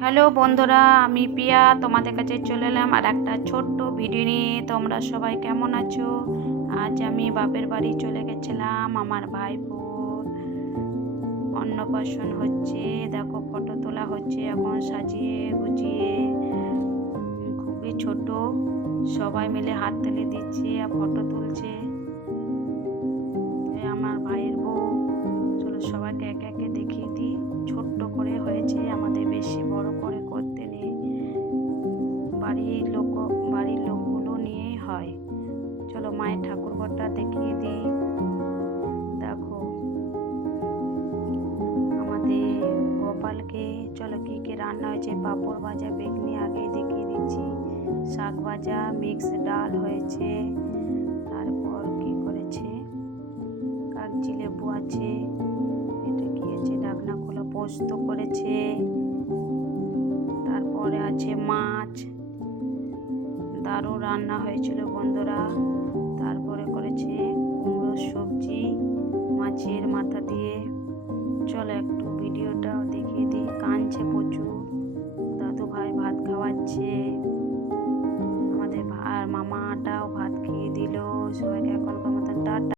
Hello বন্ধুরা, আমি পিয়া তোমাদের কাছে চলে এলাম আর একটা ছোট্ট ভিডিও নিয়ে। তোমরা সবাই কেমন আছো? আজ আমি বাপের বাড়ি চলে গেছিলাম। আমার ভাইপোর অন্নপ্রাশন হচ্ছে, দেখো ফটো তোলা হচ্ছে এখন সাজিয়ে গুছিয়ে। খুবই ছোট, সবাই মিলে হাত তালি দিচ্ছে আর ফটো তুলছে। আমার ভাইয়ের বউ। চলো সবাইকে একে একে দেখিয়ে দিই। ছোট্ট করে হয়েছে, আমাদের বেশি বড় করে করতে নেই, বাড়ির লোকগুলো নিয়েই হয়। চলো মায়ের ঠাকুরঘরটা দেখিয়ে দিই। দেখো আমাদের গোপালকে। চলো কি কি রান্না হয়েছে, পাঁপড় ভাজা বেগনি আগেই দেখিয়ে দিচ্ছি, শাক ভাজা মিক্স ডাল হয়েছে, তারপর কি করেছে কাগজি লেবু আছে, এটা কি আছে ঢাকনা খোলা, পোস্ত করেছে, তারপরে আছে মাছ, দারুণ রান্না হয়েছিল বন্ধুরা। তারপরে করেছে কুমড়োর সবজি মাছের মাথা দিয়ে। চলো একটু ভিডিওটা দেখিয়ে দিই। কাঁদছে প্রচুর, দাদু ভাই ভাত খাওয়াচ্ছে।